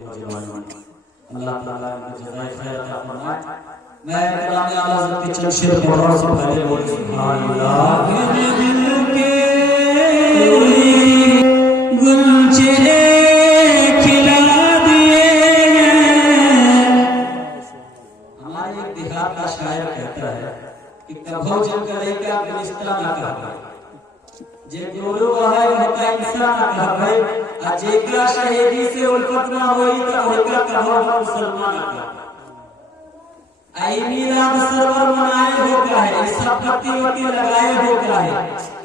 अल्लाह ताला इनको जज़ाए खैर अता फरमाए। मैं कलाम आला हज़रत के चंद शेर पढ़ से पहले बोल सुभान अल्लाह। दिल के गुलचे खिला दिए। हमारे एक देहात का शायर कहता है कि कभो जल करे क्या गुलिस्तान ना कहा जे गुरु है होता इंसान ना कहा आ जेकरा शहीदी से उल्फत ना होई त ओकरा कहो मुसलमान का। आई मिलाद सरवर मनाए हो का है, सब पत्ती वत्ती लगाए हो का है,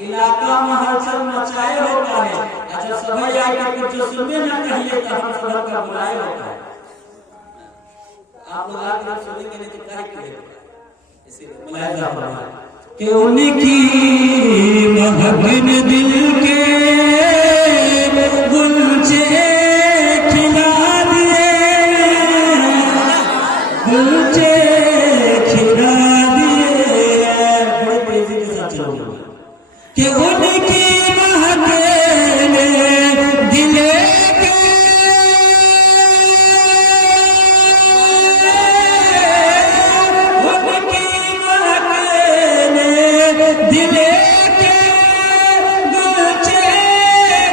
इलाका में हलचल मचाए हो का है। अच्छा सभी आके कुछ सुनने ना कहिए तो हम सब का बुलाए हो का है। आप लोग आके सुनेंगे नहीं तो क्या करेंगे? इसीलिए मुलाहिजा फरमाए कि उनकी महफिल दिल के गुलचे खिला दिए, गुलचे खिला दिए। बड़े तेजी के साथ चलो कि उनकी महफिल दिल के दिल के गुलचे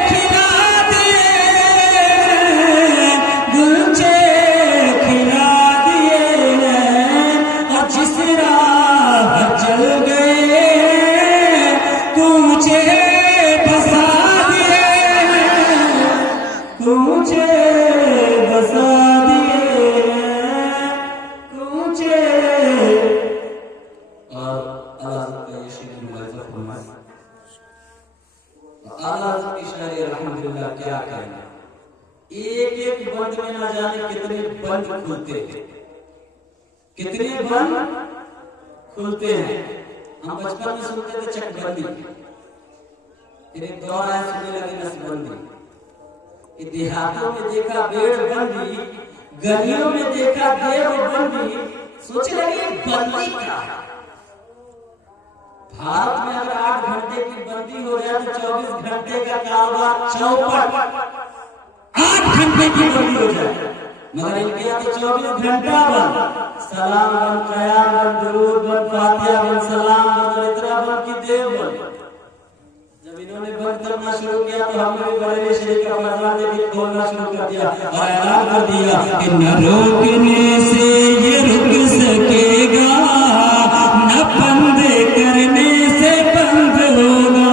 खिला दिए, गुलचे खिला दिए। और जिस राह चल गए कूचे बसा दिए, कूचे बसा दिए, कूचे। अल्हम्दुलिल्लाह क्या कहना, एक एक बंद में न जाने कितने बंद खुलते हैं, कितने बंद खुलते हैं। हम बचपन में सुनते थे चकबंदी, फिर एक दौर आया सुनने लगे नसबंदी। देहातों में देखा बेड़बंदी, गलियों में देखा देवबंदी, सोचे लगे बंदी क्या है। भारत में अगर 8 घंटे की बंदी हो जाए तो 24 घंटे का कारोबार चौपट। 8 घंटे की बंदी हो जाए मगर इनके यहाँ तो 24 घंटा बंद। सलाम बंद, कयाम बंद, दुरूद बंद, फातिहा बंद, सलाम बंद, इतना बंद की देव बंद। जब इन्होंने बंद करना शुरू किया तो हमने भी बरेली शरीफ का फरमान देके खोलना शुरू कर दिया और ऐलान कर दिया कि न रोकने से ये रुक सकेगा, न बंद करने से बंद होगा।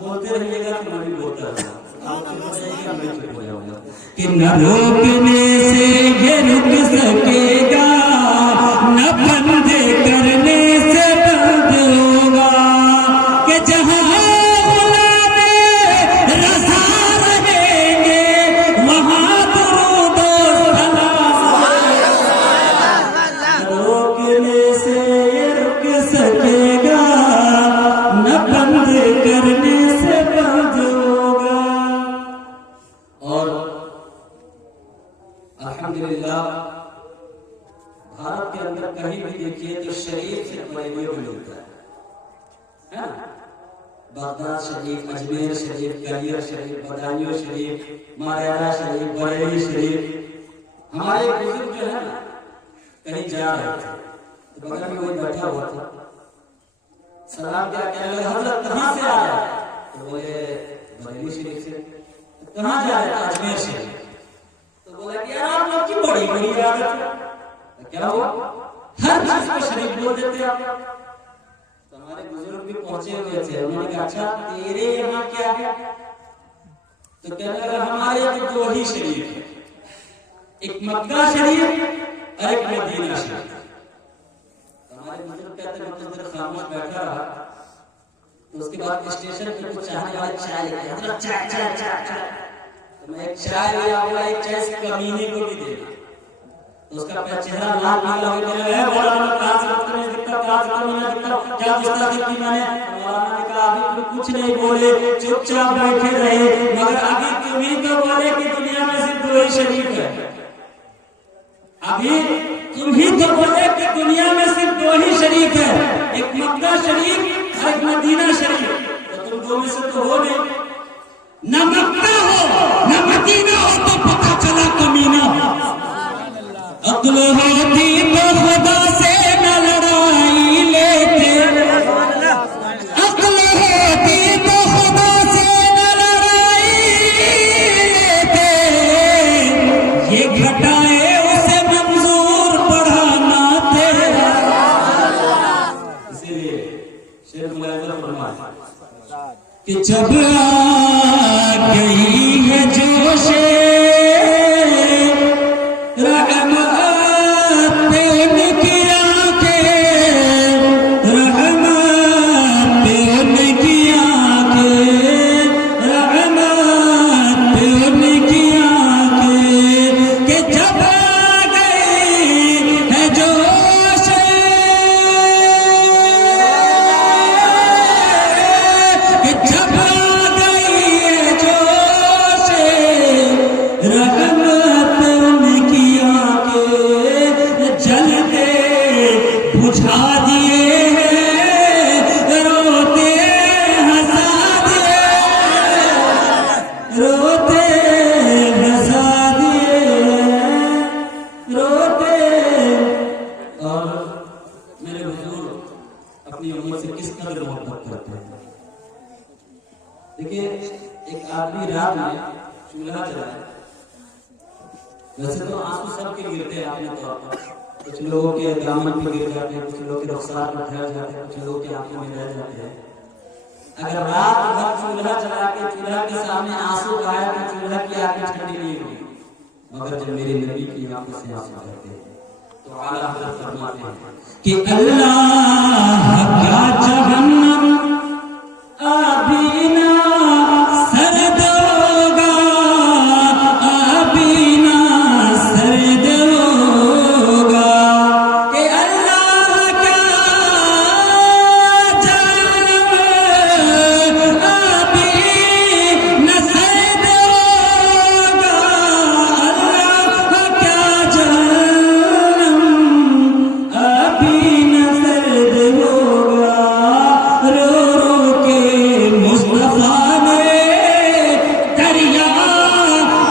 बोलते रहिएगा तो मैं भी बोलता रहूंगा कि न रोकने से ये रुक सकेगा, न बंद करने से बंद होगा। कि जहां गुलामे रज़ा रहेंगे वहां दुरूद और सलाम। रोकने से ये रुक सकेगा, न बंद करने से बंद होगा। और अल्हम्दुलिल्लाह भारत के अंदर कहीं भी देखिए तो शरीफ से रेडियो मिलता है ना। बगदाद शरीफ, अजमेर शरीफ, कलियर शरीफ, बदायूं शरीफ, मारियाना शरीफ, बरेली शरीफ। हमारे बुजुर्ग जो है ना कहीं जा रहे थे तो बगल में कोई बैठा हुआ था, सलाम क्या कहने लगा, हजरत कहाँ से आ रहे हैं? तो बोले बरेली शरीफ से। कहाँ जा रहे हैं? अजमेर शरीफ। तो बोला कि यार आप लोग की बड़ी बड़ी आदत है। तो क्या हुआ, हर चीज को शरीफ बोल देते आप। तो हमारे बुजुर्ग भी पहुंचे हुए थे, उन्होंने कहा अच्छा तेरे यहाँ क्या है? तो कहने लगा हमारे यहाँ तो 2 ही शरीफ है, एक मक्का शरीफ और एक मदीना शरीफ। तो हमारे बुजुर्ग कहते हैं कुछ देर खामोश बैठा रहा, तो उसके बाद स्टेशन पे कुछ चाहने वाले चाय लेके आए, चाय चाय चाय चाय। तो मैं एक चाय लिया, बोला एक चाय से कमीने को भी देना। तो उसका चेहरा लाल नीला हो गया, बड़ा बड़ा काज करते नहीं दिखता, काज करते नहीं दिखता, क्या गुस्सा दिखती मैंने। मौलाना ने कहा अभी तुम कुछ नहीं बोले, चुपचाप बैठे रहे, मगर अभी तुम ही तो बोले कि दुनिया में सिर्फ 2 ही शरीफ है। अभी तुम ही तो बोले कि दुनिया में सिर्फ 2 ही शरीफ है, एक मक्का शरीफ और एक मदीना शरीफ। तो तुम 2 में से तो हो नहीं, न मक्का हो न मदीना हो तो पता होती तो खुदा से न लड़ाई लेते, अक्ल होती तो खुदा से न लड़ाई लेते, ये घटाए उसे मंजूर पढ़ाना तेरा। इसीलिए शेख मुलायम फरमाते कि जब आ गई है जोशे बुझा दिए हैं, रोते हंसा दिए, रोते हंसा दिए, रोते। और मेरे हुजूर अपनी उम्मत से किस कदर मोहब्बत करते हैं। देखिए एक आदमी रात में चूल्हा जलाए, वैसे तो आंसू सबके गिरते हैं अपने तौर पर, कुछ लोगों के दामन पे गिर जाते हैं, कुछ लोगों के रुखसार पर ठहर जाते हैं, कुछ लोगों की आंखों में रह जाते हैं। अगर रात भर चूल्हा जला के चूल्हा के सामने आंसू आया तो चूल्हा की आंखें ठंडी नहीं हुई, मगर जब मेरे नबी की आंखों से आंसू बहते हैं तो आला हज़रत फरमाते हैं कि अल्लाह क्या जहन्नम आबीना सर्द होगा, आबीना सर्द होगा, कि अल्लाह क्या जहन्नम आबीना सर्द होगा, अल्लाह क्या जहन्नम आबीना सर्द होगा। रो रो के मुस्तफा ने दरिया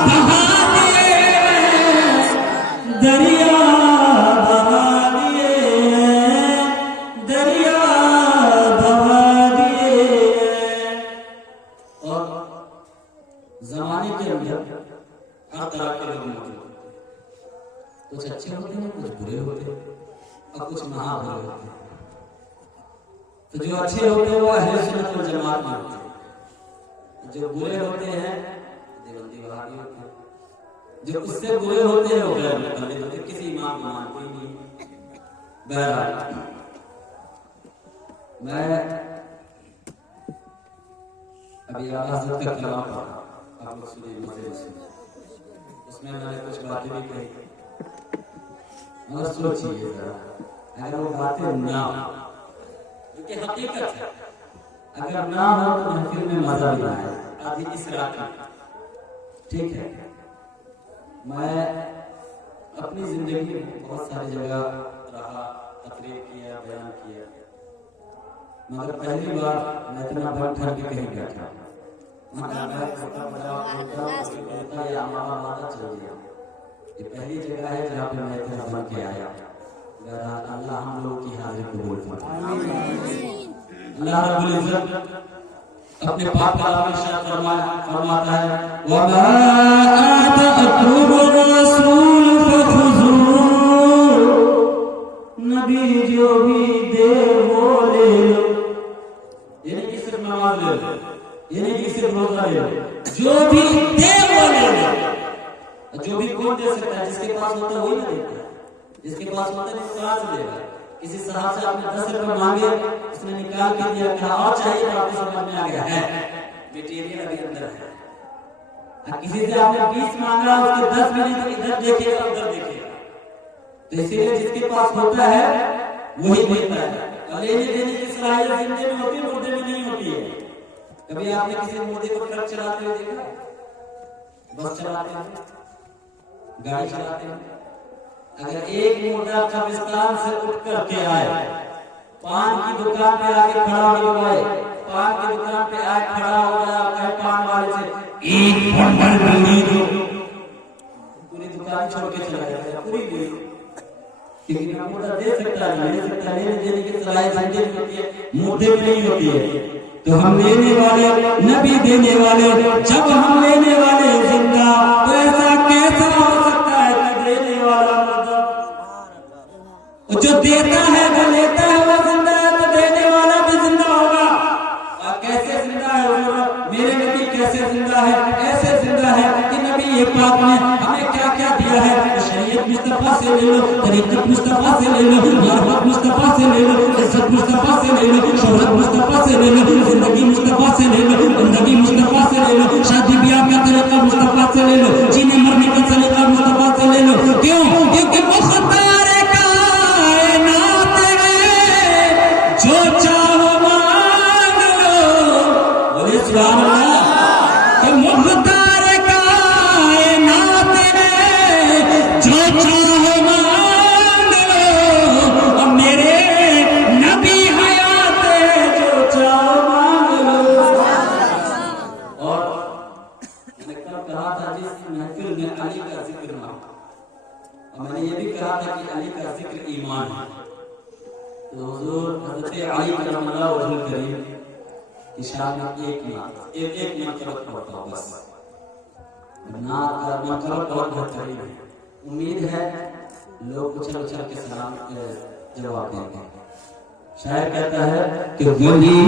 बहा दिए, दरिया बहा दिए, दरिया बहा दिए। और जमाने के अंदर हर तरह के लोग मौजूद होते हैं, कुछ अच्छे होते हैं, कुछ बुरे होते हैं और कुछ महाबुरे होते हैं। तो जो अच्छे होते हैं वो अहले सुन्नत वल जमात में होते हैं, जो बुरे होते हैं देवबंदी वहाबी होते हैं, जो उससे बुरे होते हैं वो गैर मुक़ल्लिद होते हैं, किसी इमाम को मानते ही नहीं। बहरहाल मैं अभी आला हज़रत का कलाम पढ़ा, आप लोग सुनिए मज़े से, उसमें मैंने कुछ बातें भी कही, मगर सोचिए जरा, अगर वो बातें ना कि हकीकत है, अगर ना हो तो महफिल में मजा भी आए, आदि इस रात में, ठीक है। मैं अपनी जिंदगी में बहुत सारी जगह रहा, तकरीर किया, बयान किया, मगर पहली बार मैं इतना बन ठन के कहीं बैठा, या हमारा वादा चल गया। ये पहली जगह है जहाँ पे मैं इतना बन के आया। अल्लाह हम लोग की हाजिर कबूल फरमाए। अल्लाह रब्बुल इज्जत अपने पाक कलाम में इरशाद फरमाता है, वमा आताकुम रसूल फखुज़ू, नबी जो भी दे वो ले लो, यानी कि सिर्फ नमाज ले लो, यानी कि सिर्फ रोजा ले लो, जो भी दे वो ले लो। जो भी कौन दे सकता है, जिसके पास होता है वही ना देता है, जिसके पास होता है वो कहाँ से देगा। किसी साहब से आपने 10 रुपए मांगे, उसने निकाल के दिया, कहा और चाहिए, तो आपको समझ में आ गया है मटेरियल अभी अंदर है। किसी से आपने 20 मांगा, उसके 10 मिले तो इधर देखेगा उधर देखेगा। तो इसीलिए जिसके पास होता है वही देता है, और लेने देने की सलाहियत जिंदे में होती है, मुर्दे में नहीं होती है। कभी आपने किसी मुर्दे को ट्रक चलाते हुए देखा, बस चलाते हैं, गाड़ी चलाते हैं? अगर एक मुर्दा कब्रिस्तान से उठ करके आए, पान की दुकान पे आके खड़ा हो गए, पान की दुकान पे आके खड़ा हो गया, कहे पान वाले से एक बंडल बीड़ी दो, पूरी दुकान छोड़ के चला गया, पूरी बीड़ी क्योंकि मुर्दा दे सकता है, ले सकता है, लेने देने की सलाहियत जिंदगी होती है, मुर्दे में नहीं होती है। तो हम लेने वाले, नबी देने वाले, जब हम लेने वाले जिंदा, तो ऐसा कैसा हो सकता है कि देने वाला मुर्दा? जो देता है, जो लेता है वो जिंदा है, तो देने वाला भी जिंदा होगा। और कैसे जिंदा है? मेरे नबी कैसे जिंदा है? ऐसे जिंदा है कि नबी पाक ने हमें क्या क्या दिया है। शरीयत मुस्तफा से ले लो, तरीक़त मुस्तफा से ले लो, मार्फत मुस्तफा से ले लो, इज्जत मुस्तफा से ले लो, शोहरत मुस्तफा से ले लो, जिंदगी मुस्तफा से ले लो, जिंदगी मुस्तफा से ले लो, शादी ब्याह का तरीका मुस्तफा से ले लो, जीने मरने का तरीका मुस्तफा से ले लो। क्यों? क्योंकि मुख्तार कायनात है, जो चाहो मांग लो। बोले सुभान अल्लाह। कि मुख्तार कायनात है, जो चाहो मांग लो। और मेरे नबी हयात है, जो चाहो मांग लो। और मैंने कल कहा था जिस महफिल में अली का जिक्र ना, और मैंने ये भी कहा था कि अली का जिक्र ईमान है। तो हुजूर हज़रत अली करमल्लाहु वजहुल करीम की शान में एक मरतबा पढ़ता हूं बस। नात का मरतबा बहुत बेहतरीन है। उम्मीद है लोग उछल उछल के सलाम के जवाब देंगे। शायर कहता है कि वली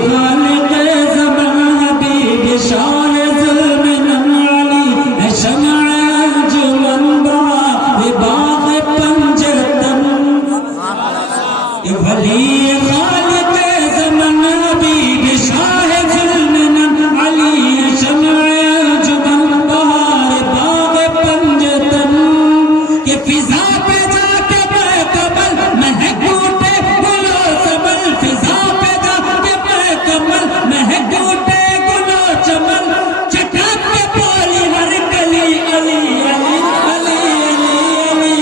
खालिक ज़बान हबीब शान ज़ुल्म अली है, शमअ जुमन बा बाग़ पंजतन। वली खालिक ज़बान हबीब शाह ज़ुल्म अली है, शमअ जुमन बाग़ पंजतन। के फिजा पे जाके बेकबल महक उठे गुलो चमन, फिजा पे जाके बेकबल महक उठे गुलो चमन। चटक के बोली हर गली अली अली अली अली अली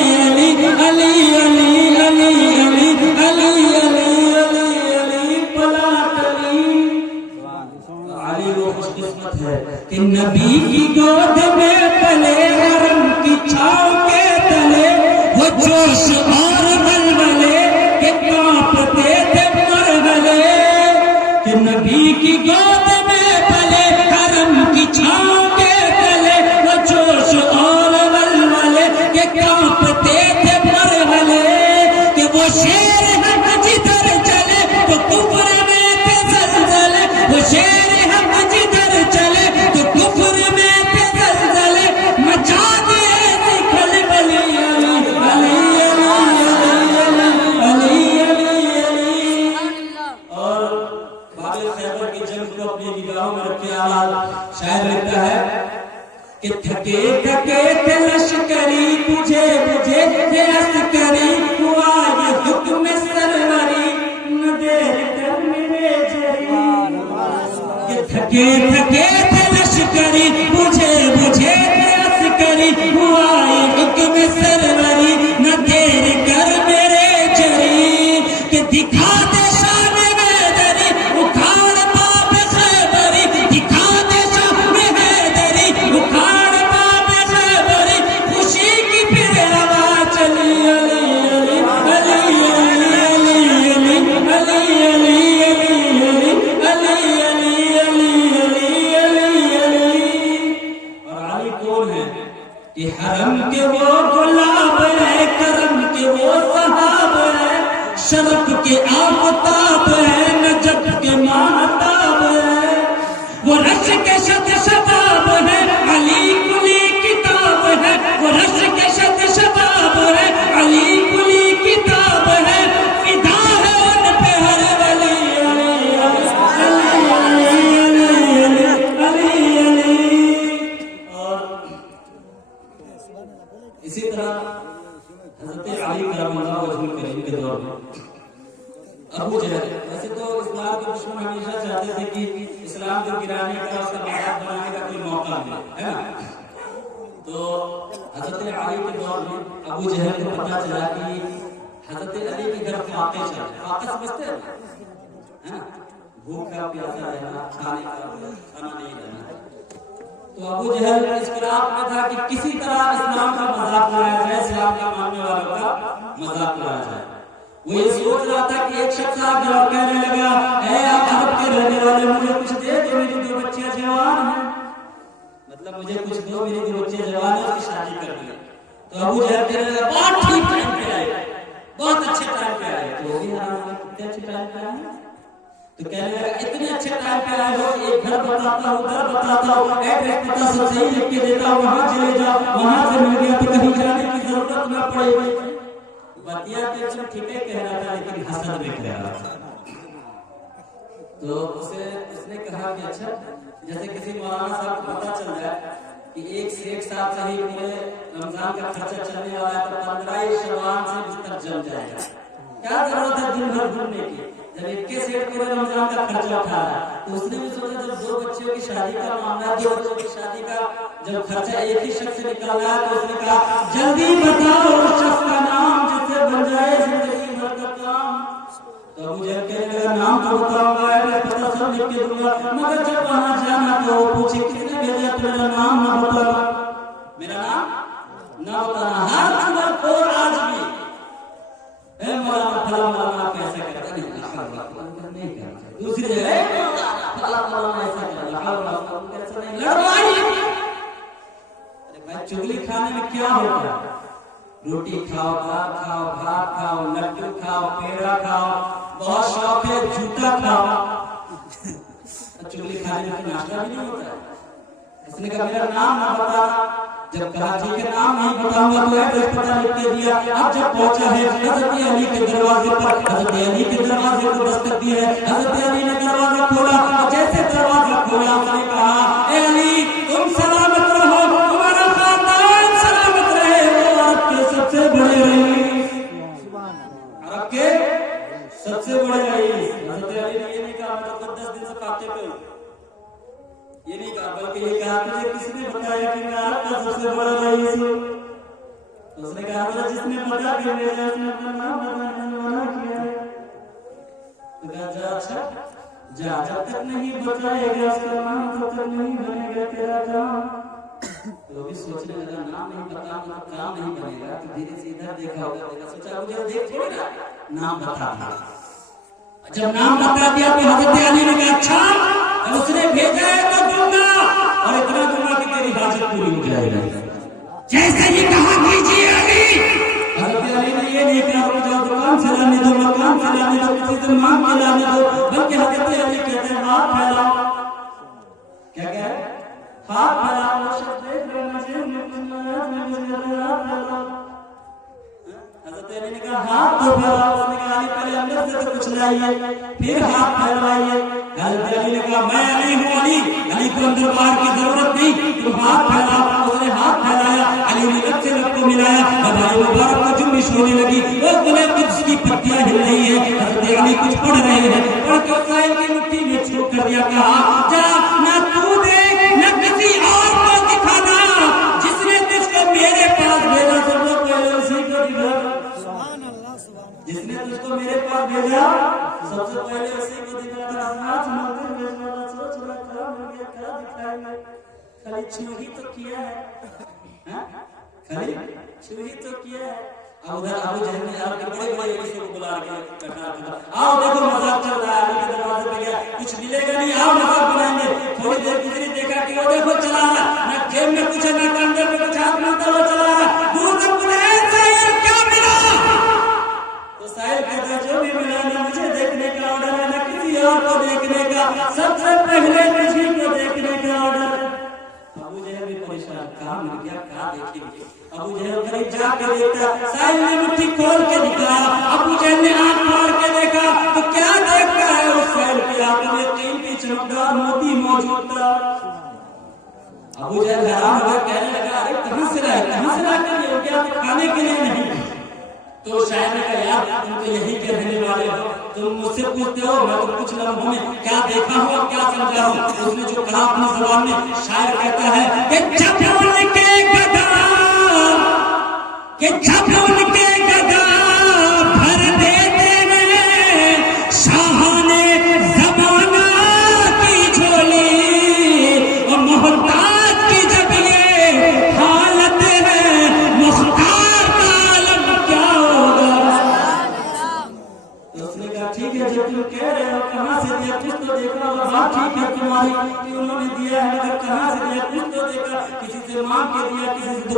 अली अली अली अली अली अली अली अली पलाटली। अली वो खुशकिस्मत है कि नबी की गोद में पले, हरम की छांव के तले, वो जोश और वलवले के कांपते थे मरहले। कि नबी की गोद में पले, हरम की छांव के तले, वो जोश और वलवले के कांपते थे मरहले। कि वो शेर हक जिधर चले, तो कुफ्र में थे ज़लज़ले। वो शेर हक जिधर चले, तो कुफ्र में थे ज़लज़ले। मचा दिए थे खलबली अली अली अली अली अली। और बाबे खैबर की जंग को अपनी निगाहों में रखे आला शायर लिखता है कि थके थके थे लश्करी, तुझे बुझे थे अस्करी, हुआ ये हुक्म सरवरी, न देर कर मेरे जरी। कि थके थके थे लश्करी, तुझे बुझे थे अस्करी, हुआ ये हुक्म सरवरी, न देर कर मेरे जरी। कि दिखा दे शान हैदरी, उखाड़ बाब खैबरी, दिखा दे शान हैदरी, उखाड़ बाब खैबरी। खुशी की फिर हवा चली अली अली अली अली अली अली अली अली अली अली अली अली। और अली कौन है? कि हरम के वो गुलाब है, करम के वो सहाब है, शरफ के आफताब है, नजफ के महताब है। वो रश के शत शबाब है, अली कुली किताब है। वो रश के शत शबाब है, अली कुली किताब है। फिदा है उन पे हर वली अली अली अली अली अली। और इसी तरह हज़रत अली करमल्लाहु वजहुल करीम के दौर में अबू जहल, वैसे तो इस्लाम के दुश्मन हमेशा चाहते थे कि इस्लाम को गिराने का, उसका मजाक बनाने का कोई मौका मिले, है ना। तो हज़रत अली के दौर में अबू जहल को पता चला कि हज़रत अली के घर फाके चल रहे। फाका समझते हैं ना, भूखा प्यासा रहना, खाने का खाना नहीं रहना। तो अबू जहल इस फिराक में था कि किसी तरह इस्लाम का मजाक उड़ाया जाए, इस्लाम का मानने वालों का मजाक उड़ाया जाए। वो ये सोच रहा था कि एक शख्स आ गया और कहने लगा, ऐ आप अरब के रहने वाले, मुझे कुछ दे दो, मेरी 2 बच्चियां जवान हैं, मतलब मुझे कुछ दो, मेरी 2 बच्चियां जवान है, उसकी शादी कर दी। तो अबू जहल कहने लगा, बहुत ठीक टाइम पे आए, बहुत अच्छे टाइम पे आए। तो वो भी कितने अच्छे टाइम पे आए, तो कहने लगा इतने अच्छे टाइम पे आए हो, एक घर बताता हूँ, घर बताता हूँ, एड्रेस पता सब सही लिख के देता हूँ, वहां चले जाओ, वहां से मिल गया तो कहीं जाने की जरूरत न पड़ेगी। बतिया तो ठीक है कह रहा था, लेकिन हसद में कह रहा था। तो उसने कहा कि अच्छा, जैसे किसी मौलाना साहब को पता चल जाए कि एक सेठ साहब से ही पूरे रमजान का खर्चा चलने वाला है, तो 15 शवाल से बिस्तर जम जाएगा, क्या जरूरत है दिन भर घूमने की, जब एक सेठ पूरे रमजान का खर्चा उठा रहा है। तो उसने भी सोचा जब 2 बच्चियों की शादी का मामला, 2 बच्चों की शादी का जब खर्चा एक ही शख्स से निकल रहा है, तो उसने कहा जल्दी बताओ उस शख्स का नाम जिससे बन जाए जिंदगी भर का काम। तो अबू जहल कहने लगा, नाम तो बताऊंगा, एड्रेस पता सब लिख के दूंगा, मगर जब वहां जाना तो वो पूछे किसने भेजा, तो मेरा नाम ना बताना, मेरा नाम ना बताना। हर सुबह को आज भी मौलाना फला मौलाना कैसा करता नहीं करता, दूसरी जगह फला मौलाना ऐसा करता नहीं, लड़वाई। अरे भाई चुगली खाने में क्या होता है, रोटी खाओ, दाल खाओ, भात खाओ, लड्डू खाओ, पेड़ा खाओ, बहुत शौक है जूता खाओ, चुगली खाने में नाश्ता भी नहीं होता है। उसने कहा मेरा नाम ना बता, जब कहा ठीक है नाम नहीं बताऊंगा, तो एड्रेस पता लिख के दिया। अब जब पहुंचा है हजरत अली के दरवाजे पर, हजरत अली के दरवाजे को दस्तक दी है, हजरत अली ने दरवाजा खोला, और जैसे दरवाजा खोला उसने कहा, ए अली तुम सलामत रहो, तुम्हारा खानदान सलामत रहे, वो अरब के सबसे बड़े रईस, अरब के सबसे बड़े रईस। हजरत अली ने ये नहीं कहा मैं तो 10 दिन से फाते पे हूं, ये नहीं कहा, बल्कि ये कहा तुझे किसने बताया कि मैं आपका सबसे बड़ा रईस हूं। तो उसने कहा मुझे जिसने पता कर लिया उसने अपना नाम बताने से मना किया है। तो कहा जा अच्छा जा, जब तक नहीं बताएगा उसका नाम तब तक नहीं बनेगा तेरा काम। तो भी सोचने लगा नाम नहीं बताऊंगा तो काम नहीं बनेगा, तो धीरे से इधर देखा होगा, सोचा मुझे देख थोड़ी ना, नाम बता दिया। जब नाम बता दिया तो हजरत अली ने कहा अच्छा उसने भेजा है तो दूंगा, और इतना दूंगा कि तेरी हाजत पूरी हो जाएगी। जैसे ही कहा कीजिए अली, हजरत अली ने ये नहीं कहा कि जाओ दुकान से लाने दो, मकान से लाने दो, किसी से मांग के लाने दो, बल्कि हजरत अली कहते हैं हाथ फैलाओ। क्या कह हाथ फैलाओ, शब्द देख लेना चाहिए, हाथ फैलाओ। हजरत अली ने कहा हाथ तो फैलाओ, उसने कहा अली पहले अंदर से तो कुछ लाइए, फिर हाथ फैलाइए। हजरत अली ने कहा मैं अली हूँ, अली को अंदर बाहर की जरूरत नहीं, तुम हाथ फैलाओ। उसने हाथ फैलाया, अली ने लब से लब को मिलाया, हमारे मुबारक को जुम्बिश होने लगी, वो गुलाब कुछ की पत्तियां हिल रही है। हजरत अली कुछ पढ़ रहे हैं, पढ़ के साहिल की मुट्ठी में छू कर दिया, कहा जा ना तू देख न किसी और को दिखाना, जिसने तुझको मेरे पास भेजा सबसे पहले उसी को दिखाना, जिसने तुझको मेरे पास भेजा सबसे पहले उसी को दिखाना। खाली छू ही तो किया है, खाली छू ही तो किया है। अब उधर अबू जहल ने आपके बड़े बड़े किसी को बुला के बैठा दिया, आओ देखो मजाक चल रहा है, अली के दरवाजे पे गया, कुछ मिलेगा नहीं, आओ मजाक बनाएंगे। थोड़ी देर गुजरी, देखा कि वो देखो चला रहा, ना जेब में कुछ ना कंधे पे कुछ हाथ में हुआ चला रहा, दूर तक क्या मिला? तो साहिल कहता जो भी मिला ना मुझे देखने का ऑर्डर है, ना किसी और को देखने का, सबसे पहले तुझी को देखने का ऑर्डर। अबू जहल भी परेशान, कहा मिल गया, कहा देखेंगे। अबू जहल करीब जाकर देखता, साहिल ने मुट्ठी खोल के दिखाया, अबू जहल ने आंख मार के देखा, तो क्या देखता है उस साहिल के हाथ में कीमती चमकदार मोती मौजूद था। अबू जहल हैरान हो गया, कहने लगा अरे कहां से लाए, कहां से लाकर ये हो गया, तो खाने के लिए नहीं। तो शायर ने कहा यार तुम तो यही के रहने वाले हो, तुम मुझसे पूछते हो, मैं तो कुछ लम्हों में क्या देखा हूँ और क्या समझा हूँ। उसने जो कहा अपनी ज़बान में, शायर कहता है कि जब उनके गदा भर देते हैं शाहाने ज़माना की झोली, और मोहताज की जब ये हालत है, मुख्तार का आलम क्या होगा।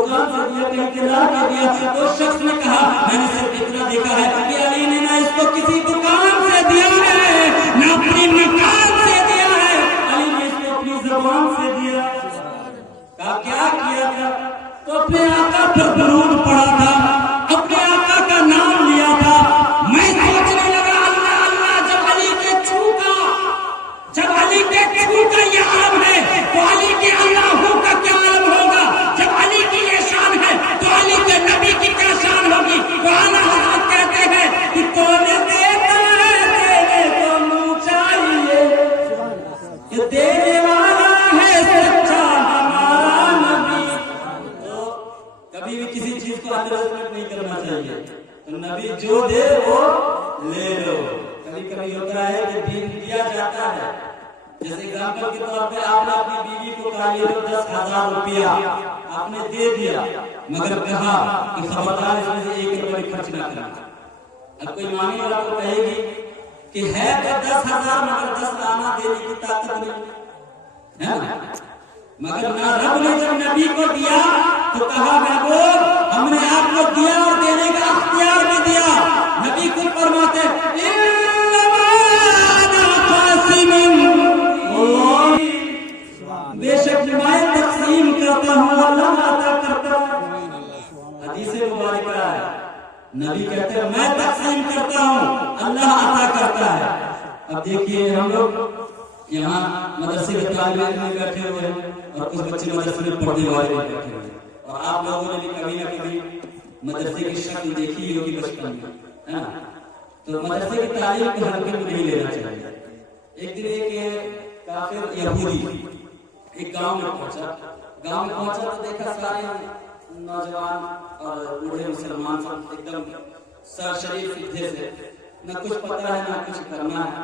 दुकान से दिया, कहीं के ला के दिया। तो शख्स ने कहा मैंने सिर्फ इतना देखा है कि अली ने ना इसको किसी दुकान से दिया है, ना अपनी मकान से दिया है, अली ने इसको अपनी ज़बान से दिया। कहा क्या किया था? तो अपने आका पर दरूद पढ़ा था, अपने आका का नाम लिया था। मैं सोचने लगा अल्लाह अल्लाह, जब अली के छू का ये आलम है तो अली के अल्लाह का क्या आलम होगा? जब अली की ये शान है तो अली के नबी की क्या शान होगी? तो आला हज़रत कहते हैं कि कौन देता है देने को मुँह चाहिए, ये देने वाला है सच्चा हमारा नबी। तो कभी भी किसी चीज को अंडरएस्टिमेट नहीं करना चाहिए। तो नबी जो दे वो ले लो। कभी कभी होता है कि दीन दिया जाता है, जैसे एग्जाम्पल के तौर पे आपने अपनी बीवी को कहा ये 10,000 रुपया आपने दे दिया, मगर कहा कि खबरदार इसमें से 1 रुपया भी खर्च ना करना। अब कोई मांगने वाला को कहेगी कि है तो 10,000 मगर 10 लाना देने की ताकत नहीं है ना। मगर ना रब ने जब नबी को दिया तो कहा महबूब हमने आपको दिया और देने का अख्तियार भी दिया। नबी खुद फरमाते बेशक मैं तकसीम करता हूँ, अल्लाह अता करता है। हदीस मुबारक है, नबी कहते हैं मैं तकसीम करता हूँ, अल्लाह अता करता है। अब देखिए हम लोग यहाँ मदरसे के तालिब इल्म में बैठे हुए हैं और कुछ बच्चे मदरसे में पढ़ने वाले भी बैठे हुए हैं, और आप लोगों ने भी कभी ना कभी मदरसे की शक्ल देखी होगी बचपन में, है ना। तो मदरसे की तालीम को हल्के में नहीं लेना चाहिए। एक दिन एक काफिर यहूदी एक गांव में पहुंचा तो देखा सारे नौजवान और बूढ़े मुसलमान सब एकदम सर शरीर सीधे से, न कुछ पता है ना कुछ करना है।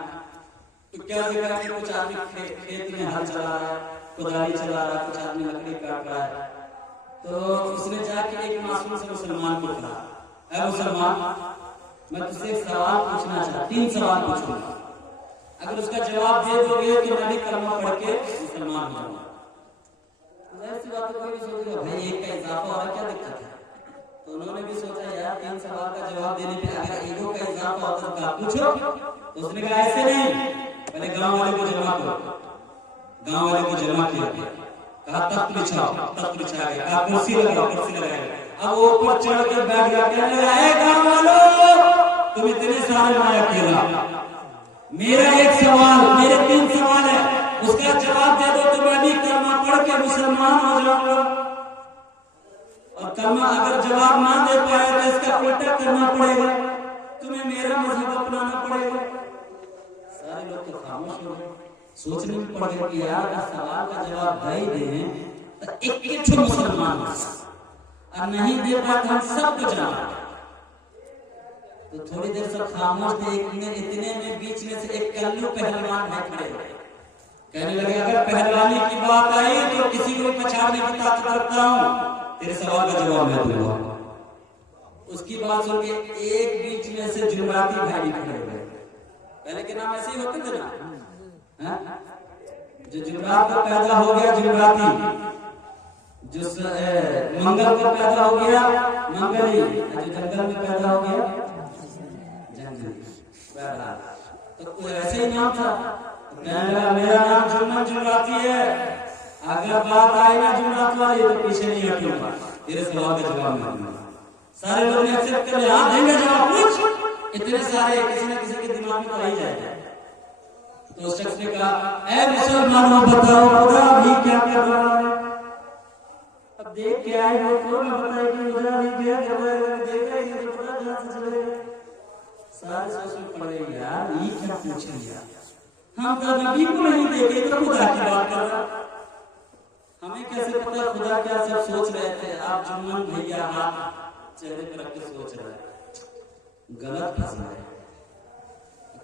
तो क्या देखा कि कुछ आदमी खेत में हल चला रहा है, कुदाली चला रहा है, कुछ आदमी लकड़ी काट रहा है। तो उसने जाके एक मासूम से मुसलमान को कहा, ऐ मुसलमान मैं तुझसे एक सवाल पूछना चाहता, 3 सवाल पूछूंगा, अगर उसका जवाब दे दोगे तो मैं भी कलमा पढ़ के मुसलमान हो जाऊंगा। ऐसी बात कोई भी सोचेगा भाई एक का इजाफा हो रहा क्या दिक्कत है। तो उन्होंने भी सोचा यार 3 सवाल का जवाब देने पे अगर ईगो का इजाफा होता तो पूछो। तो उसने कहा ऐसे नहीं, पहले गांव वाले को जमा करो। गांव वाले को जमा किया, कहा तख्त बिछाओ, तख्त बिछा गया, कहा कुर्सी लगाओ, कुर्सी लगाया। अब वो ऊपर चढ़ के बैठ गया, कहने लगा गांव वालों तुम इतने सारे मैं अकेला, मेरा एक सवाल, मेरे 3 सवाल है, उसका जवाब दे दो तो मैं भी कलमा पढ़ के मुसलमान हो जाऊंगा। और कलमा अगर जवाब ना दे पाया तो इसका उल्टा करना पड़ेगा, तुम्हें मेरा मजहब अपनाना पड़ेगा। सारे लोग तो खामोश हो गए, सोचने में पड़ गए कि यार सवाल का जवाब दे दें तो एक मुसलमान और नहीं दे पाए तो हम सबको जाना। तो थोड़ी देर सब खामोश थे, इतने में बीच में से एक कल्लू पहलवान है खड़े, कहने लगे अगर पहलवानी की बात आई तो किसी को पछाड़ने की ताकत रखता हूँ, तेरे सवाल का जवाब मैं दूंगा। उसकी बात सुन के एक बीच में से जुमराती भाई खड़े हुए, पहले के नाम ऐसे ही होते थे ना, जो जुमरात का पैदा हो गया जुमराती, जो मंगल का पैदा हो गया मंगली, जो जंगल में पैदा हो गया जंगली। तो ऐसे ही नाम था, मेरा नाम जुम्मन जुमराती है, अगर बात आई ना जुमरात वाली तो पीछे नहीं हटूंगा, तेरे सवाल का जवाब मैं दूंगा। सारे लोग ने एक्सेप्ट कर लिया, हाँ देंगे जवाब, पूछ। इतने सारे किसी न किसी के दिमाग में तो आ ही जाएगा। तो उस शख्स ने कहा ऐ मुसलमानों बताओ खुदा भी क्या कर रहा है। अब देख के आए हो तो मैं बताया कि खुदा भी क्या कर रहा है, देखा ही नहीं तो पता कहां से चलेगा। सारे सोच में पड़ गए यार ये क्या पूछ लिया, हम तो नबी को नहीं देखे तो खुदा की बात कर रहा, हमें कैसे पता खुदा क्या सब सोच रहे थे। आप जुम्मन भैया हाथ चेहरे पर रख के सोच रहे गलत फंस गए।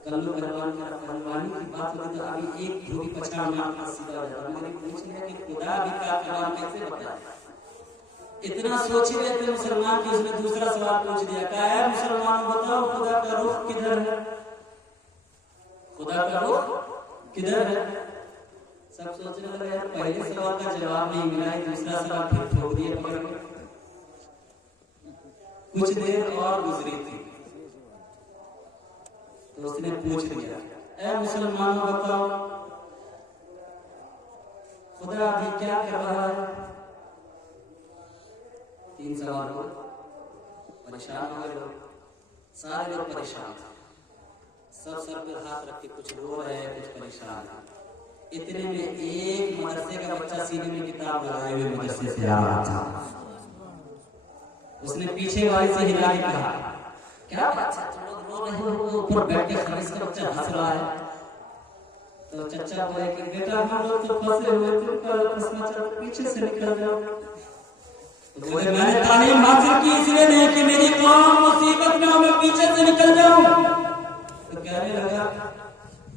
कल्लू पहलवानी की बात होती तो अभी एक धोबी पछाड़ मारना सीधा हो जाता। मैंने पूछ लिया कि खुदा भी का कलाम कैसे बताया, इतना सोच ही रहे थे मुसलमान की, उसने दूसरा सवाल पूछ दिया, कहा है मुसलमान बताओ खुदा का रुख किधर है, खुदा का रुख किधर है। सब सोचने लगे यार पहले सवाल का जवाब नहीं मिला, दूसरा सवाल फिर ठोक दिया पकड़ के। कुछ देर और गुजरी थी तो उसने पूछ लिया, ऐ मुसलमानों बताओ खुदा अभी क्या कर रहा है? 3 सवाल हो, परेशान हो गए लोग, सारे लोग परेशान थे, सब सर पे हाथ रख के कुछ रो रहे हैं, कुछ परेशान है। इतने में एक मदरसे का बच्चा सीने में किताब लगाए हुए मदरसे से आ रहा था। उसने पीछे वाले से हिला के कहा, क्या बात है, तुम लोग रो रहे हो? ऊपर बैठ के खमीस का बच्चा हंस रहा है। तो चचा बोले कि बेटा हम लोग तो फंसे हुए, तुम कल फंसना चाहते, पीछे से निकल जाओ। तो बोले मैंने तालीम हासिल की इसलिए नहीं कि मेरी कौम मुसीबत में हो मैं पीछे से निकल जाऊं। तो कहने लगा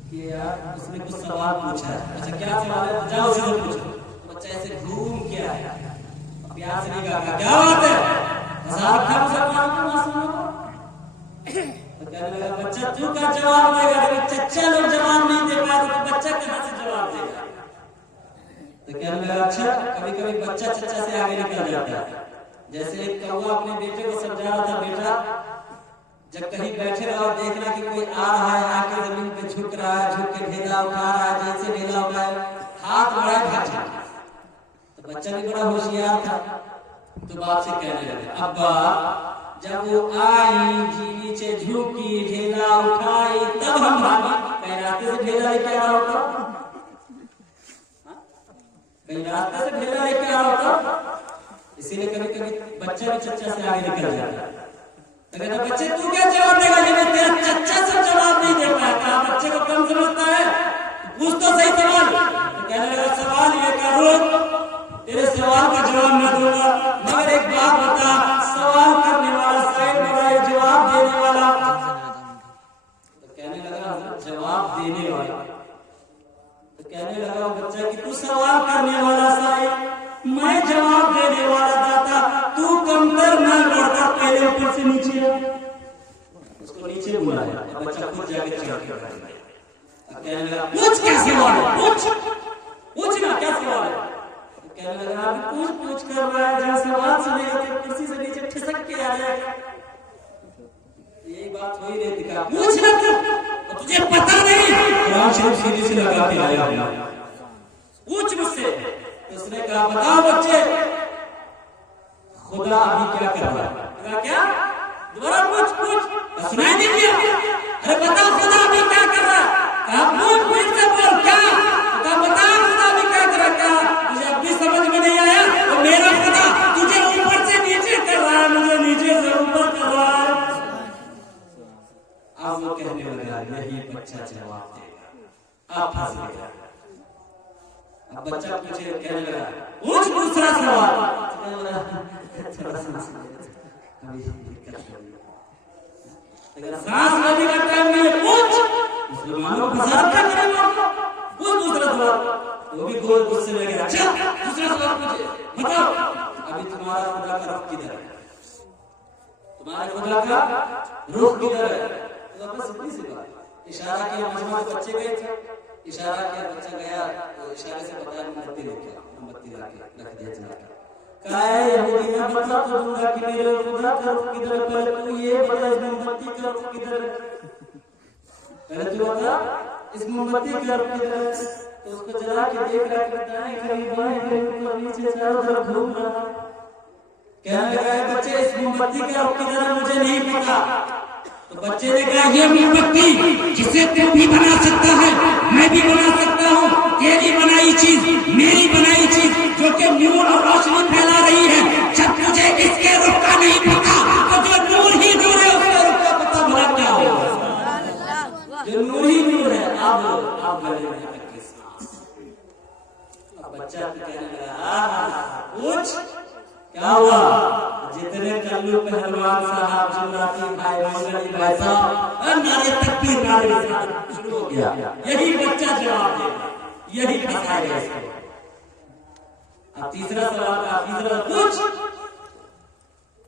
कि यार उसने कुछ सवाल पूछा है। अच्छा क्या सवाल है? जाओ उससे पूछो। बच्चा ऐसे घूम के आया, प्यास नहीं कहा, क्या बात है, हजार खा मुसलमान को मासूम को। तो कहने लगा बच्चा तू क्या जवाब देगा? जब चच्चा लोग जवाब नहीं दे पाए तो बच्चा कहां से जवाब देगा? तो कहने लगा अच्छा कभी कभी बच्चा चच्चा से आगे निकल जाता है। जैसे एक कौवा अपने बेटे को समझा रहा था, बेटा जब कहीं बैठे रहो और देखना कि कोई आ रहा है, आके जमीन पे झुक रहा है, झुक के ढेला उठा रहा है, जैसे ढेला उठाए हाथ बढ़ाए भाग। तो बच्चा भी बड़ा होशियार था, तो बाप से कहने लगे अब्बा जब वो आई जी नीचे झुकी ढेला उठाई तब हम भागे, कहीं रास्ते से ढेला लेके आ रहा होता, कहीं रास्ते से ढेला लेके आ रहा होता। इसीलिए कभी कभी बच्चा भी चच्चा से आगे निकल जाता है। तो कहता बच्चे तू क्या जवाब देगा जब तेरा चच्चा सब जवाब नहीं दे पाया? कहा बच्चे को कम समझता है, पूछ तो सही सवाल। तो कहने लगा सवाल ये करो, तेरे सवाल का जवाब मैं दूंगा, मगर एक बात बता, सवाल करने वाला साइड मेरा ये जवाब देने वाला। तो कहने लगा जवाब देने वाला। तो कहने लगा बच्चा कि तू सवाल करने वाला साइड, मैं जवाब देने वाला दाता, तू कमतर न बढ़कर पहले ऊपर से नीचे। उसको नीचे बुलाया, बच्चा खुद जाके चढ़ के कहने लगा पूछ क्या सवाल है, पूछना क्या सवाल है? कहने लगा अभी पूछ कर रहा है, जब सवाल सुनेगा तो कुर्सी से नीचे खिसक के आ जाएगा। यही बात हो ही रही थी, पूछना तो तुझे पता नहीं, कुरान शरीफ सीधी से लगा के आया, पूछ मुझसे। तो उसने कहा बताओ बच्चे खुदा अभी क्या कर रहा है? कहा क्या? दोबारा पूछ सुनाई नहीं दिया? अरे बताओ खुदा अभी क्या कर रहा है? कहा पूछ फिर से बोल क्या? कहा बताओ खुदा अभी क्या कर रहा है? क्या मुझे अभी समझ में नहीं आया? तो मेरा खुदा तुझे ऊपर से नीचे कर रहा है, मुझे नीचे से ऊपर कर रहा है। अब वो कहने लगा यही बच्चा जवाब देगा, आप फंस गए। अब बच्चा पूछे कहने लगा पूछ दूसरा सवाल। सांस लेने का टाइम नहीं है, पूछ। मुसलमानों को फंसा क्या करेगा? पूछ दूसरा सवाल। वो भी गोल गुस्से में गया, अच्छा दूसरा सवाल पूछे, बताओ अभी तुम्हारा खुदा का रुख किधर है? तुम्हारे खुदा का रुख किधर है? तो बस इतनी सी बात, इशारा किया, मजमा के बच्चे गए थे, इशारा किया, बच्चा गया तो इशारे से बताया मोमबत्ती लेके, मोमबत्ती लाके रख दिया जला के। कहा है यहूदी मैं बता तो दूंगा कि मेरे खुदा का रुख किधर है, पहले तू ये बता इस मोमबत्ती का रुख किधर है, पहले तू बता इस मोमबत्ती का रुख किधर है। तो उसको जला के देख रहा है, दाएं कहीं बाएं कहीं ऊपर नीचे चारों तरफ घूम रहा। कहने लगा है बच्चे इस मोमबत्ती का रुख किधर है मुझे नहीं पता। तो बच्चे ने कहा ये मोमबत्ती जिसे तू भी बना सकता है, मैं भी बना सकता हूँ, तेरी बनाई चीज मेरी बनाई चीज जो कि नूर और रोशनी फैला रही है। जब तुझे इसके रुख का नहीं पता तो जो नूर ही नूर है उसके रुख का पता भला क्या होगा? जो नूर ही नूर है। अब गले में लग सांस। अब बच्चा कहने लगा पूछ क्या हुआ? जितने कल्लू पहलवान साहब जुमराती भाई मंगली भाई साहब नारे तकबीर नारे रिसालत शुरू हो गया। यही बच्चा जवाब देगा, यही फंसाएगा इसको। अब तीसरा सवाल का तीसरा पूछ।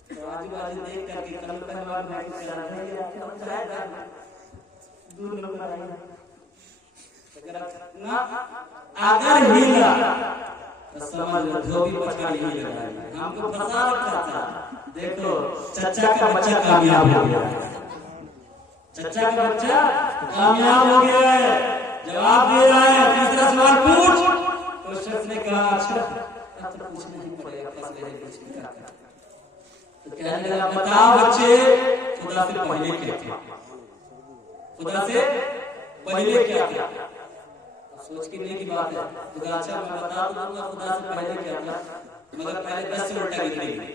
तो आजू बाजू देख करके कल्लू पहलवान भाई को कह रहा है दूर लोग अगर हिला तो समझ लो धोबी पछाड़ी ही लगाई, हमको फंसा रखा था। देखो चचा का बच्चा कामयाब हो गया, चचा का बच्चा कामयाब हो गया है, जवाब दे रहा है। तीसरा सवाल पूछ। तो शख्स ने कहा अच्छा अब तो पूछना ही पड़ेगा, फंस गए पूछने का। तो कहने लगा बताओ बच्चे खुदा से पहले क्या थे, खुदा से पहले क्या था। सोच के नहीं की बात है। खुदा अच्छा मैं बता दूंगा खुदा से पहले क्या था, मगर पहले 10 से उल्टा गिरेगी।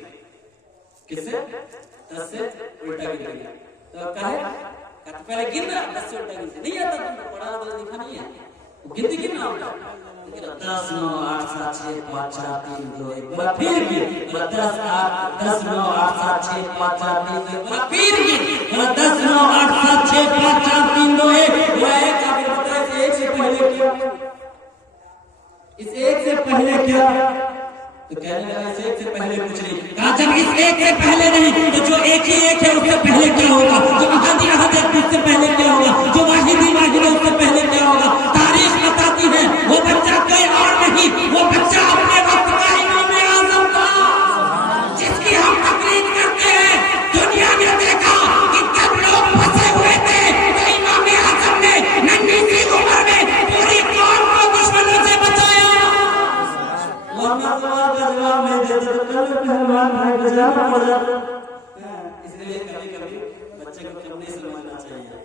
किससे? 10 से उल्टा गिरेगी। तो कहे पहले गिनना 10 से उल्टा गिनते नहीं आता, तुमको पढ़ा वाला लिखा नहीं है, गिनती गिनना होता 10 9 8 7 6 5 4 3 2 1 बोला फिर गिन, बोला 10 9 8 7 6 5 4 3 2 बोला फिर गिन, बोला 10 9 8 7 6 5 4 3 2 1 बोला एक आगे बता इस एक से पहले क्या, इस एक से पहले क्या। तो कहने लगा इस एक से पहले कुछ नहीं। कहा जब इस एक से पहले नहीं तो जो एक ही एक है उससे पहले क्या होगा, जो अहद अहद है उससे पहले क्या होगा, जो वाहिदी वाहिद है उससे पहले क्या होगा। तारीख बताती है वो बच्चा कोई और नहीं, वो बच्चा अपने वक्त का इमाम आज़म था, जिसकी हम तकरीर करते हैं। दुनिया ने देखा कि जब लोग फंसे हुए थे तो इमाम आज़म ने नन्ही सी उम्र में पूरी कौम को दुश्मनों से बचाया। जवाब नहीं देते तो कल पहलवान भाई बजाना पड़ जाता। इसलिए कभी कभी बच्चे को क्यों नहीं समझना चाहिए।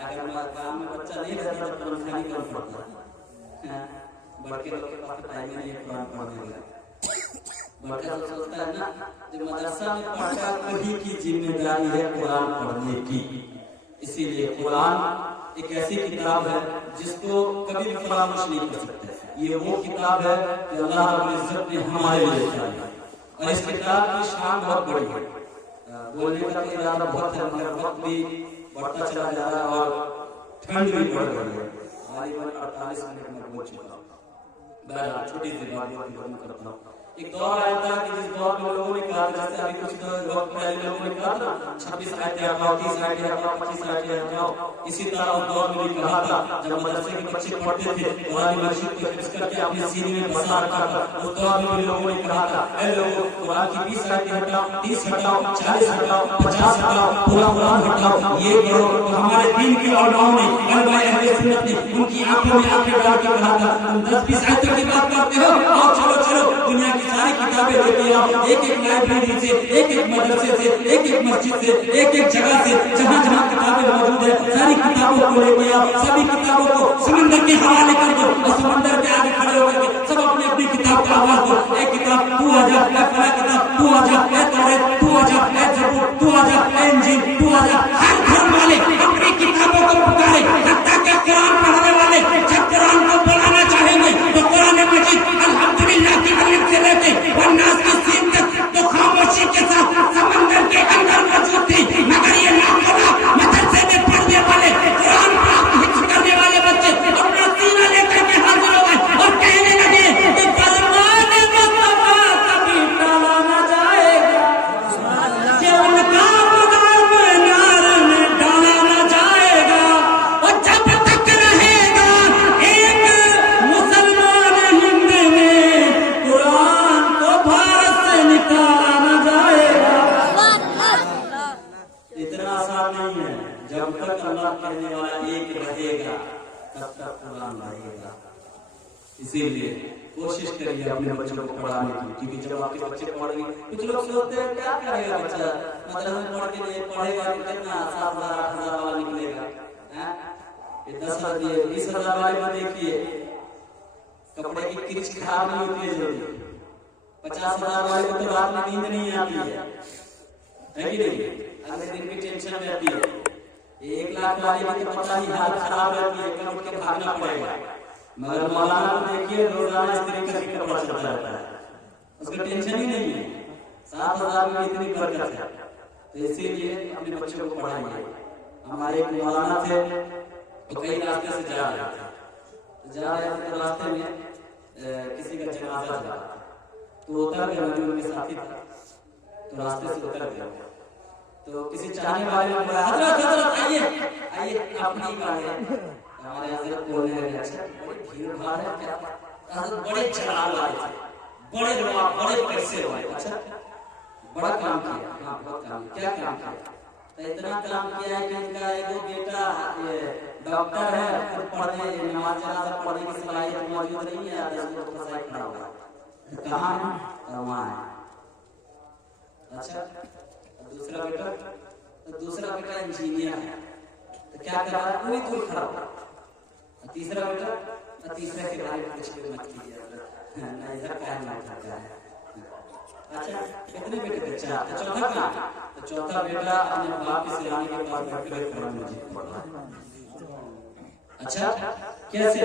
अगर काम में बच्चा नहीं रहता तो कुरान खानी कर पड़ता है। बड़के लोग के पास टाइम नहीं है कुरान पढ़ने का। बड़का तो सोचता है ना जो मदरसा में पढ़ता वही की जिम्मेदारी है कुरान पढ़ने की। इसीलिए कुरान एक ऐसी किताब है जिसको कभी भी फरामोश नहीं कर सकते। ये वो किताब है कि अल्लाह रब्बुल इज्जत ने हमारे लिए लिखी है और इस किताब की शान बहुत बड़ी है। बोलने का इरादा बहुत है मगर वक्त भी बढ़ता चला जा रहा है और ठंड भी बढ़ रही है। तकरीबन 48 मिनट में पहुंच चुका हूं। बहरहाल छोटी सी बात करता हूं। एक दौर आया था कि जिस दौर में लोगों ने कहा था, जैसे अभी कुछ वक्त पहले लोगों ने कहा था 26 आयतें हटाओ, 30 आयतें हटाओ, 25 आयतें हटाओ। इसी तरह उस दौर में भी कहा था जब मदरसे के बच्चे पढ़ते थे कुरान मजीद को हिफ्ज़ करके अपने सीने में बसा रखा था। उस दौर में भी लोगों ने कहा था ऐ लोगों कुरान की 20 आयतें हटाओ, 30 हटाओ, 40 हटाओ, 50 हटाओ, पूरा कुरान हटाओ, ये करो। तो हमारे दीन के उलमाओं ने अहले सुन्नत ने उनकी आंखों में आंखें डाल के कहा था तुम 10-20 आयतों की बात करते हो, आओ चलो चलो दुनिया की सारी किताबें लेके आओ, एक एक लाइब्रेरी से, एक एक मदरसे से, एक एक मस्जिद से, एक एक जगह से जहाँ जहाँ किताबें मौजूद है सारी किताबों को लेके आओ। सभी किताबों को समंदर के हवाले कर दो और समंदर के आगे खड़े होकर के सब अपनी अपनी किताब का आवाज दो। एक किताब तू आजा, फला किताब तू आजा, तौरात तू आजा, ज़बूर तू आजा, इंजील तू आजा। हर घर वाले अपनी किताबों को पुकारे, हत्ता के कुरान पढ़ने वाले जब कुरान को पढ़ाना चाहेंगे तो कुरान मजीद अल्हम्दुलिल्लाह की अलif से लेके वन्नास की सीन तक तो खामोशी के साथ समंदर के अंदर मौजूद थी। मगर ये लाखों मदरसे में पढ़ने वाले कुरान हिफ्ज़ करने वाले बच्चे अपना सीना लेकर के हाजिर हो गए और कहने लगे कि फरमान मुस्तफा कभी टाला न जाएगा, कि उनका गुलाम नार में डाला न जाएगा। और जब तक रहेगा एक मुसलमान हिंद में कुरान को भारत से निकाला न जाएगा। इतना आसान नहीं है। जब तक अल्लाह कहने वाला एक रहेगा तब तक कुरान रहेगा। इसीलिए कोशिश करिए अपने बच्चों को पढ़ाने की, क्योंकि जब आपके बच्चे पढ़ेंगे कुछ लोग सोचते हैं क्या करेगा बच्चा मदरसे में पढ़ के नहीं पढ़ेगा तो कितना 7,000 8,000 वाला निकलेगा। ये 10,000 20,000 वाले में देखिए कपड़े की किरिच खराब नहीं होती है जल्दी। 50,000 वाले को तो रात में नींद नहीं आती है कि नहीं, अगले दिन की टेंशन रहती है। 1 लाख वाले की तो पता ही हालत खराब रहती है, कल उठ के भागना पड़ेगा। मगर मौलाना को देखिए रोजाना इस तरीके का कपड़ा चलता रहता है, उसका टेंशन ही नहीं है। 7,000 में इतनी बरकत है। तो इसीलिए अपने बच्चों को पढ़ाइए। हमारे एक मौलाना थे तो कई रास्ते से जा रहे थे तो रास्ते में किसी का जनाजा जा रहा था तो उतर गया, उनके साथी था तो रास्ते से उतर गया। तो किसी चाहने वाले ने बोला हजरत हजरत आइए आइए अपनी बात है। हमारे हजरत बोलने लगे अच्छा बड़ी भीड़ भाड़ है क्या? हजरत बड़े चढ़ाव वाले थे, बड़े लोग बड़े पैसे वाले। अच्छा बड़ा काम काम किया, तो इतना काम किया है कि इनका एगो बेटा डॉक्टर है, फिर पढ़ने नमाज जनाजा पढ़ने की सलाहियत मौजूद नहीं है, उसको फसाई खड़ा हुआ है। कहाँ है? वहाँ है। अच्छा, दूसरा बेटा इंजीनियर है, तो क्या कर रहा है? पूरी दूर खड़ा हुआ। तीसरा बेटा, तीसरे के बारे में कुछ भी मत कीजिए, नहीं इधर क्या है। अच्छा, कितने बेटे? बच्चा। तो चौथा कहाँ? तो चौथा बेटा अपने बाप की सिरानी के पास बैठकर कुरान मजीद पढ़ रहा है। अच्छा, कैसे?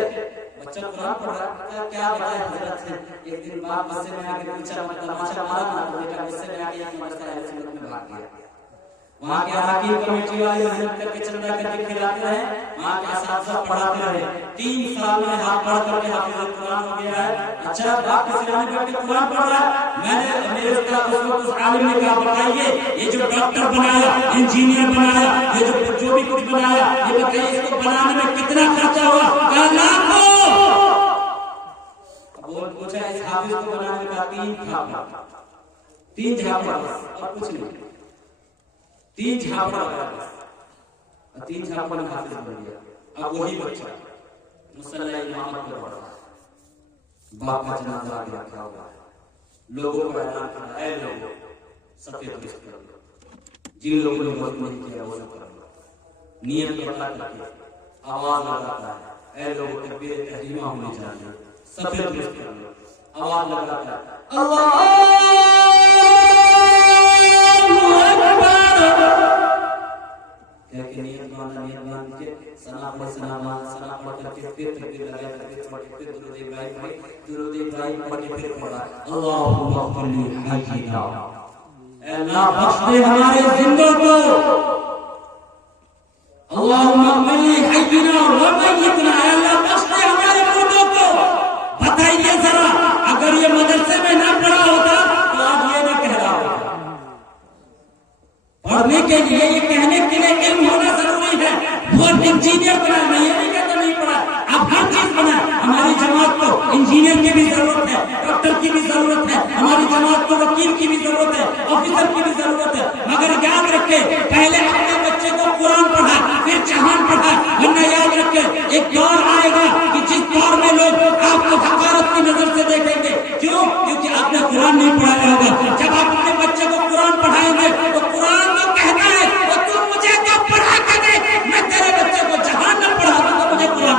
बच्चा कुरान पढ़ रहा है, क्या बताए हजरत? एक दिन बाप मस्जिद में आके पूछा, मतलब माशा मारा ना, तो बेटा मस्जिद में आके एक मदरसा है सुन्नत में भाग गया। वहाँ के हाकिम कमेटी वाले मेहनत करके चंदा करके खिलाते रहे, वहाँ के असातिज़ा पढ़ाते रहे। 3 साल में हाथ पढ़ करके हाफिज़ कुरान हो गया है। अच्छा, बाप के सिराने बैठ के कुरान पढ़ रहा है। मैंने मेरे उस आलिम ने कहा, बताइए ये जो डॉक्टर बनाया, इंजीनियर बनाया, ये जो भी कुछ बनाया, ये बताइए इसको बनाने में कितना खर्चा हुआ? कहा लाखों। वो पूछा इस हाफिज को बनाने का 3 झापड़ और कुछ नहीं, 3 झापड़ लगा, 3 झापड़ में हाफिज बन गया। अब वही बच्चा मुसल्ला इमामत में पढ़ रहा है, बाप का जनाजा आ गया, क्या होगा? लोगों को ऐलान करना, ऐ लोगों सफेद ड्रेस कर लो, जिन लोगों ने वज़ू नहीं किया वो सब कर लो। नियत पता करके आवाज लगाता है, ऐ लोगों तकबीर तहरीमा होनी चाहिए, सफेद ड्रेस कर लो। आवाज लगाता है, अल्लाह कहके नियत मान के सना पढ़ करके फिर तकबीर लगा करके फिर दुरूद इब्राहिम पढ़ के फिर पढ़ा, अल्लाहुम्मा फ़ल्ली हय्यिना, अल्लाह बख्श दे हमारे जिंदों को, अल्लाहुम्मा फ़ल्ली हय्यिना व मय्यितना, अल्लाह बख्श दे हमारे मुर्दों को। बताइए जरा, अगर ये मदरसे में ना पढ़ा होता तो आज ये ना कह रहा होता। पढ़ने के लिए, ये कहने के लिए इल्म होना जरूरी है। वो इंजीनियर बना, मैं ये नहीं कहता नहीं पढ़ा, अब हर चीज बना। हमारी जमात को इंजीनियर की भी जरूरत है, डॉक्टर की भी जरूरत है, हमारी जमात को वकील की भी जरूरत है, ऑफिसर की भी जरूरत है। मगर याद रखे, पहले अपने बच्चे को कुरान पढ़ा, फिर जहान पढ़ा, वरना याद रखे एक दौर आएगा कि जिस दौर में लोग आपको हकारत की नजर से देखेंगे। क्यों? क्योंकि आपने कुरान नहीं पढ़ाया होगा। जब आप अपने बच्चे को कुरान पढ़ाएंगे तो कुरान तो कहता है, तो तुम मुझे क्या पढ़ा के दे, मैं तेरे बच्चे को जहां न पढ़ा दूंगा, मुझे कुरान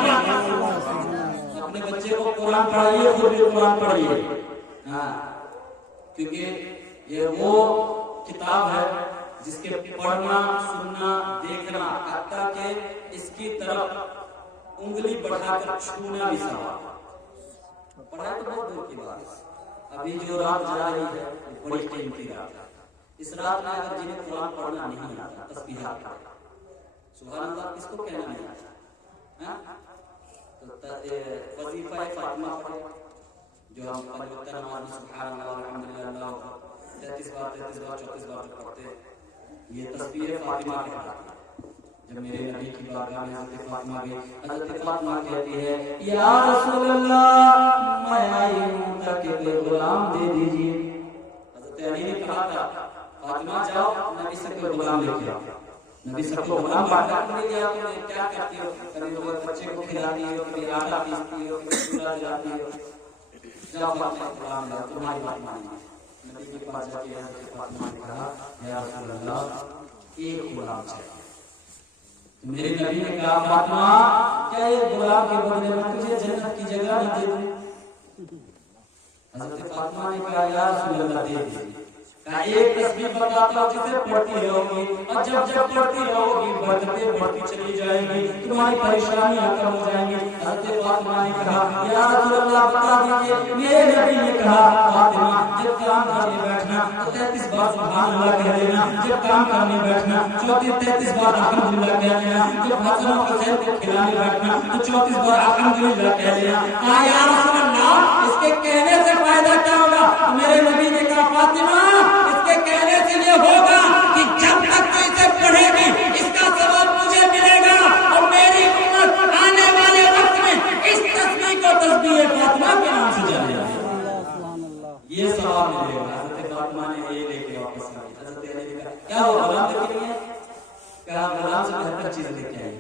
अपने बच्चे को कुरान पढ़ाइए, खुद भी कुरान पढ़िए। हाँ, क्योंकि ये वो किताब है जिसके पढ़ना, सुनना, देखना, हत्ता के इसकी तरफ उंगली बढ़ाकर छूना भी सवाल। पढ़ाई तो बहुत दूर की बात है। अभी जो रात जा रही है बड़ी कीमती रात है। इस रात में अगर जिन्हें कुरान पढ़ना नहीं आता, तस्बीहात पढ़े, सुभान अल्लाह किसको कहना नहीं आता, तो वजीफा फातिमा पढ़े, जो हम 5 वक्त नमाज में सुभान अल्लाह अल्हम्दुलिल्लाह 33 बार 34 बार पढ़ते हैं। ये तस्बीह फातिमा कहलाती है। जब मेरे नबी की बारगाह में हज़रत फातिमा गई, हज़रत फातिमा कहती है, या रसूल अल्लाह, मैं आई हूं ताकि कोई गुलाम दे दीजिए। हज़रत अली ने कहा था, फातिमा जाओ नबी से कोई गुलाम लेके आओ। नबी से कोई गुलाम बांटा के ले आओ। तुम क्या करती हो? कभी वो बच्चे को खिलाती हो, कभी आटा पीसती हो, कभी चूल्हा जलाती हो। जाओ फातिमा गुलाम लाओ, तुम्हारी बात मानिए। नबी के पास जाके हज़रत फातिमा ने कहा, या रसूल अल्लाह, एक गुलाम चाहिए। मेरे नबी ने कहा, फातिमा क्या ये गुलाम के बदले में तुझे जन्नत की जगह न दे दूं? हज़रत फातिमा ने कहा, या रसूल अल्लाह दे दीजिए। एक तस्बीह बताता हूँ जिसे पढ़ती रहोगी, और जब जब पढ़ती रहोगी बढ़ते बढ़ती चली जाएगी, तुम्हारी परेशानियां कम हो जाएंगी। हज़रत फातिमा ने कहा, या रसूल अल्लाह बता दीजिए। मेरे नबी ने कहा, फातिमा जब काम करने बैठना तो 33 बार सुभान अल्लाह कह लेना, जब काम करने बैठना 33 बार अल्हम्दुलिल्लाह कह लेना, जब हसन और हुसैन को खिलाने बैठना तो 34 बार अल्हम्दुलिल्लाह कह लेना। कहा, या रसूल अल्लाह इसके कहने से फायदा क्या होगा? मेरे नबी ने कहा, फातिमा इसके कहने से ये होगा कि जब तक तू इसे पढ़ेगी इसका सवाब तुझे मिलेगा, और मेरी उम्मत आने वाले वक्त में इस तस्बीह को तस्बीह फातिमा के नाम से जानेगी। ये सवाब मिलेगा। हज़रत फातिमा ने ये लेके वापस आ गई। हज़रत अली ने कहा क्या हो गुलाम लेके गए? कहा गुलाम से बेहतर चीज लेके आई।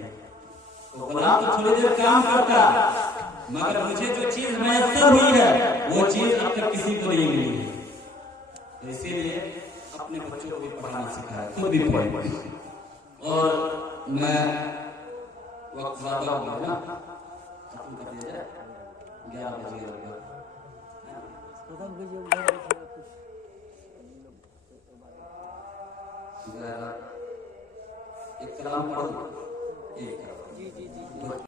तो गुलाम तो थोड़ी देर काम करता, मगर मुझे जो चीज मैसर हुई है वो चीज अब तक किसी को नहीं मिली है। तो इसीलिए अपने बच्चों को भी पढ़ाना सिखाया, खुद भी पढ़े। और मैं वक्त ज्यादा हो गया ना, खत्म कर दिया जाए, 11 बज गया। एक कलाम पढ़ दो, एक